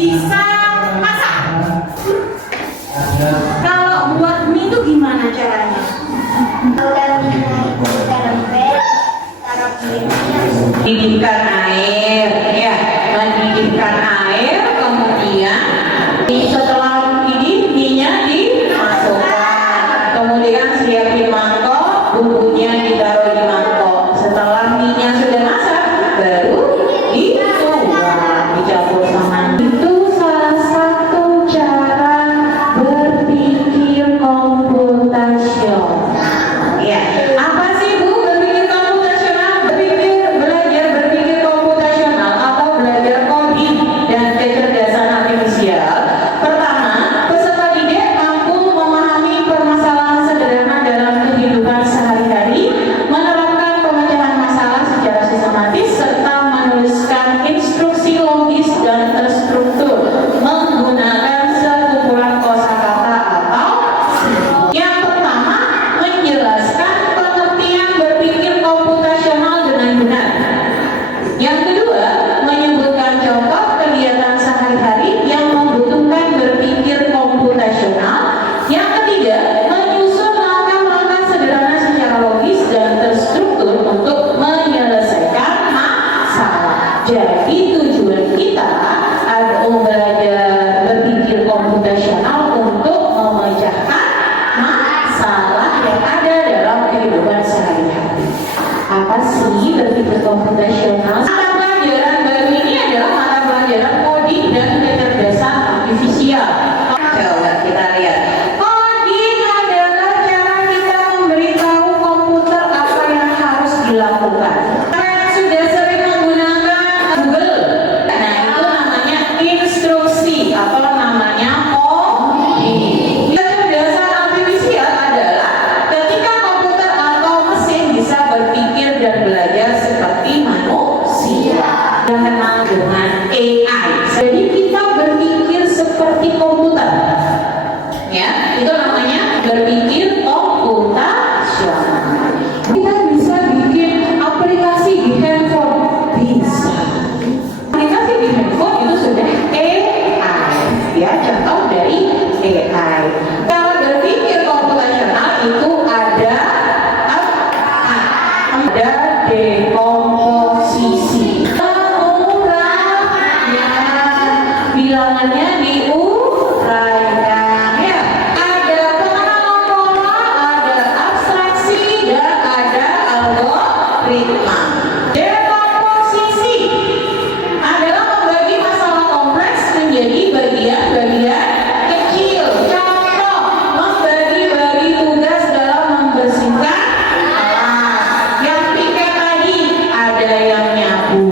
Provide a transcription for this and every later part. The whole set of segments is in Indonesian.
bisa masak. Kalau buat mie itu gimana caranya? Didihkan air, ya, mendidihkan air, kemudian setelah mendidih mie-nya dimasukkan, kemudian siapin mangkok, bumbunya ditaruh di mangkok. Setelah mie-nya sudah masak, baru dituang, dicampur sama. Itu salah satu cara berpikir komputasional. Ya, apa sih Bu berpikir komputasional? Belajar berpikir komputasional atau belajar coding dan kecerdasan artifisial. Pertama, peserta didik mampu memahami permasalahan sederhana dalam kehidupan sehari-hari, menerapkan pemecahan masalah secara sistematis, serta menuliskan instruksi logis dan terstruktur menggunakan sekumpulan kosakata atau yang pertama, menjelaskan pengertian berpikir komputasional dengan benar. Yang kedua, menyebutkan contoh kegiatan sehari-hari yang membutuhkan berpikir komputasional. Yang ketiga, menyusun langkah-langkah sederhana secara logis dan terstruktur untuk menyelesaikan masalah. Jadi tujuan kita adalah belajar berpikir komputasional untuk memecahkan masalah yang ada dalam kehidupan sehari-hari. Apa sih berpikir komputasional? Mata pelajaran baru ini adalah mata pelajaran coding dan kecerdasan artifisial. Coba kita lihat. Coding adalah cara kita memberitahu komputer apa yang harus dilakukan. Kalian sudah sering menggunakan Google. Nah, itu namanya instruksi atau namanya coding. Kecerdasan artifisial adalah ketika komputer atau mesin bisa berpikir dan belajar seperti manusia. Yang kenal dengan AI. Jadi kita berpikir seperti komputer. Ya, itu namanya berpikir komputasional. Kita bisa bikin aplikasi di handphone, bisa. Aplikasi di handphone itu sudah AI, ya, contoh dari AI. Cara berpikir komputasional itu ada dekomposisi. Bilangannya diuraikan, ya. Ada pengenalan pola, ada abstraksi, dan ada algoritma. Dekomposisi adalah membagi masalah kompleks menjadi bagian-bagian kecil. Contoh, membagi-bagi tugas dalam membersihkan kelas. Yang piket tadi ada yang nyapu,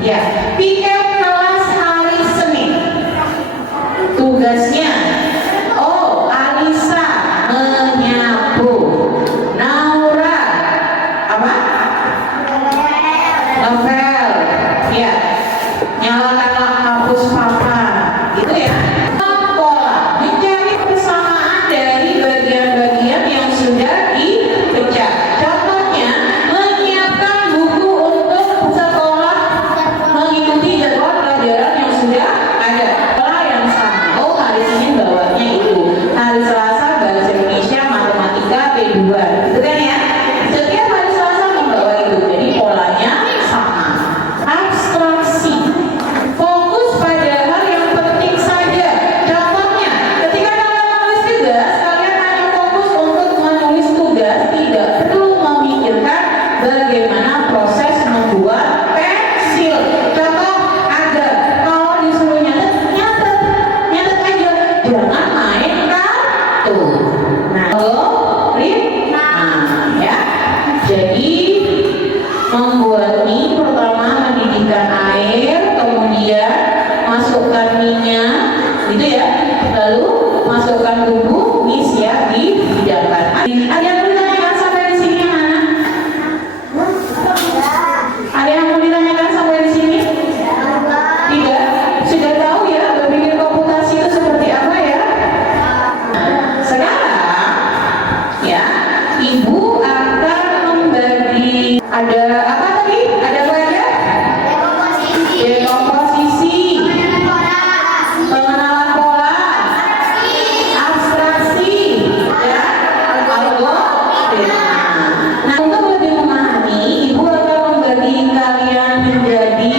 ya. Piket kelas hari Senin. Tugasnya, oh, Alisa menyapu, Naura apa? Novel, ya. Nyalakanlah hapus papan, gitu ya. Pola mencari persamaan dari bagian-bagian yang sudah dipecah. Contohnya, menyiapkan buku untuk sekolah mengikuti jadwal pelajaran yang sudah ada. Pola yang sama. Oh, hari Senin bawahnya itu. Hari Selasa bahasa Indonesia, matematika, P2. Gitu kan ya? Setiap hari Selasa membawa itu. Jadi polanya sama. Abstraksi. kemudian menjadi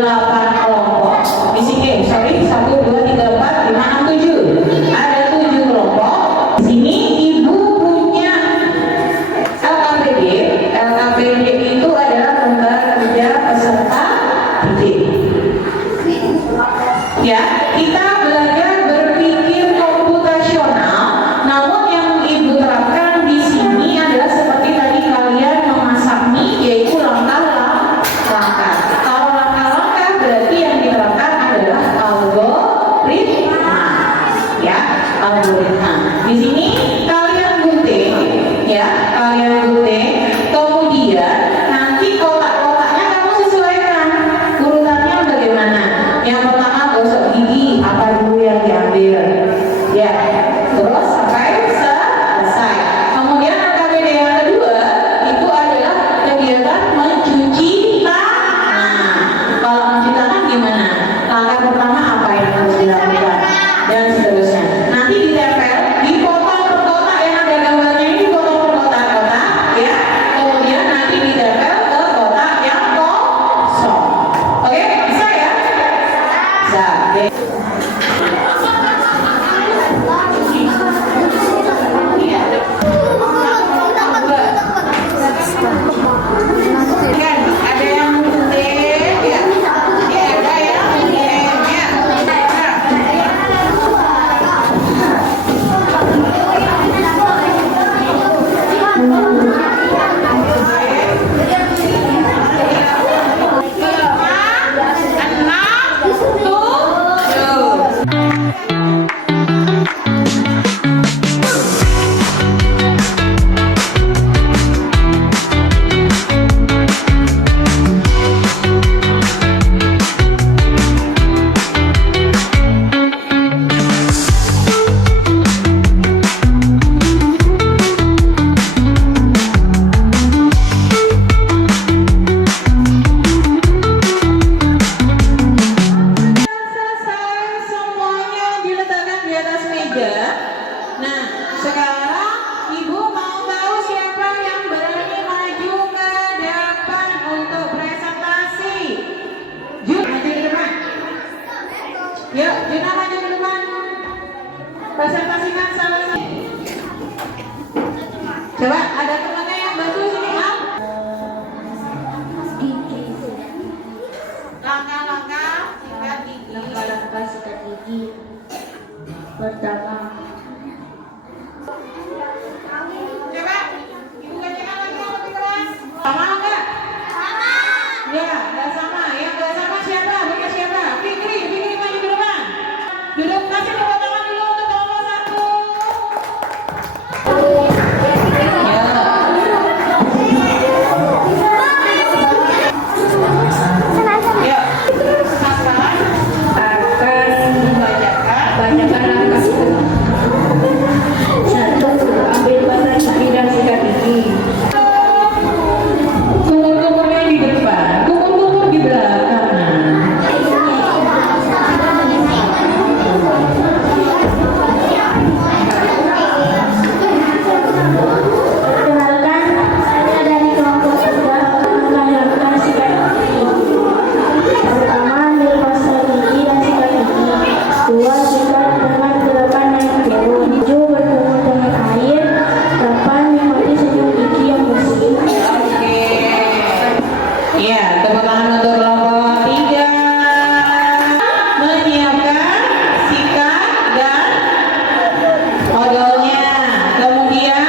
8 kelompok. Di sini, sorry, 1, 2, 3, 4, 5, 6, 7. Ada 7 kelompok. Di sini ibu punya LKPD. LKPD itu adalah lembar kerja peserta didik. Ya, kita belajar berpikir komputasional. Namun yang ibu terapkan di sini adalah seperti tadi kalian memasak mie, yaitu langkah-langkah. Kalau langkah-langkah berarti yang diterapkan adalah algoritma. Ya, algoritma. Di sini kalian gunting, ya, kalian gunting. Kemudian nanti kotak-kotaknya kamu sesuaikan urutannya bagaimana. Yang pertama gosok gigi, apa dulu yang diambil? Ya, terus sampai selesai. Kemudian LKPD yang kedua itu adalah kegiatan mencuci tangan. Kalau mencuci tangan gimana? Langkah pertama apa yang harus dilakukan? Dan seterusnya. Nanti ditempel, dipotong per kotak yang ada gambarnya ini, dipotong per kotak-kotak, ya. Kemudian nanti ditempel ke kotak yang kosong. Oke, bisa ya? Bisa. Oke. Kan ada yang gunting, ya. Ya, ada yang gunting, ya. Selesai, semuanya diletakkan di atas meja. Nah, sekarang ibu mau tahu siapa yang berani maju ke depan untuk presentasi. Jun, maju ke depan. Yuk, Juna maju ke depan. Presentasikan salah satu. Coba, ada temannya yang bantu sini, Al. Langkah-langkah sikat gigi. Langkah-langkah sikat gigi. Pertama, Coba, ibu bacakan lagi yang lebih keras. Sama enggak? Sama. Ya, enggak sama. Yang enggak sama siapa? Bukan siapa? Fikri maju ke depan. Duduk, kasih tepuk tangan dulu untuk kelompok 1. Ya. Yuk, sekarang akan membacakan langkah satu, ambil bata gigi dan sikat gigi. kumur-kumurnya di depan, kumur-kumur di belakang. Perkenalkan, saya dari kelompok 3, langkah sikat gigi. Pertama, ambil pasta gigi dan sikat gigi. 2, sikat dengan gerakan naik turun. 7, berkumur dengan air. 8, nikmati senyum gigi yang bersih. Oke. Ya, tepuk tangan untuk kelompok 3. Menyiapkan sikat dan odolnya. Kemudian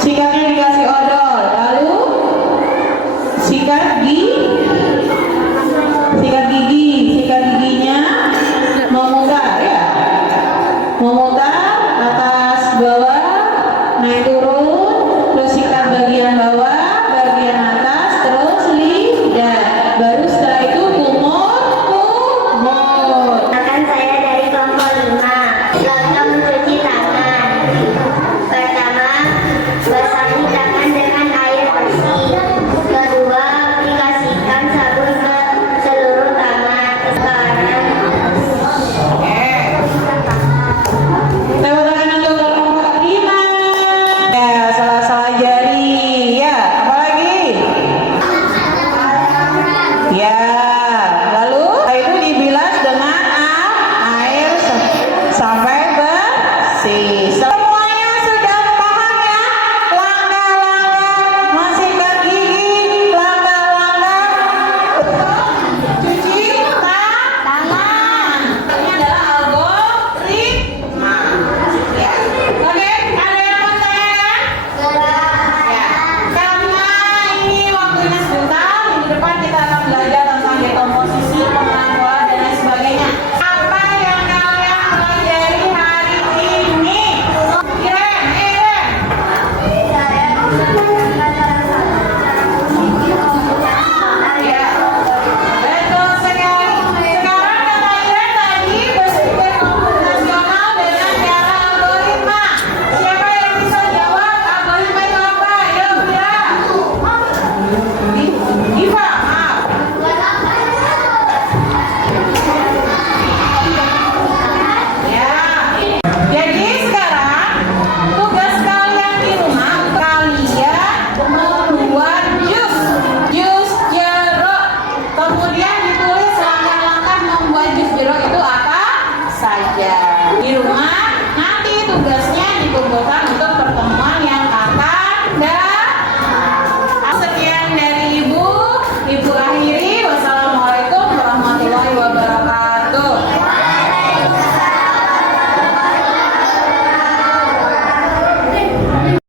sikatnya dikasih odol. Lalu sikat giginya memutar, ya. Memutar atas bawah, naik turun, terus sikat bagian bawah, bagian atas, terus lidah. Baru setelah itu kumur. Akan saya dari kelompok 5. Langkah mencuci tangan. Pertama, basahi tangan dengan air bersih. Kedua, aplikasikan aja. Di rumah nanti tugasnya dikumpulkan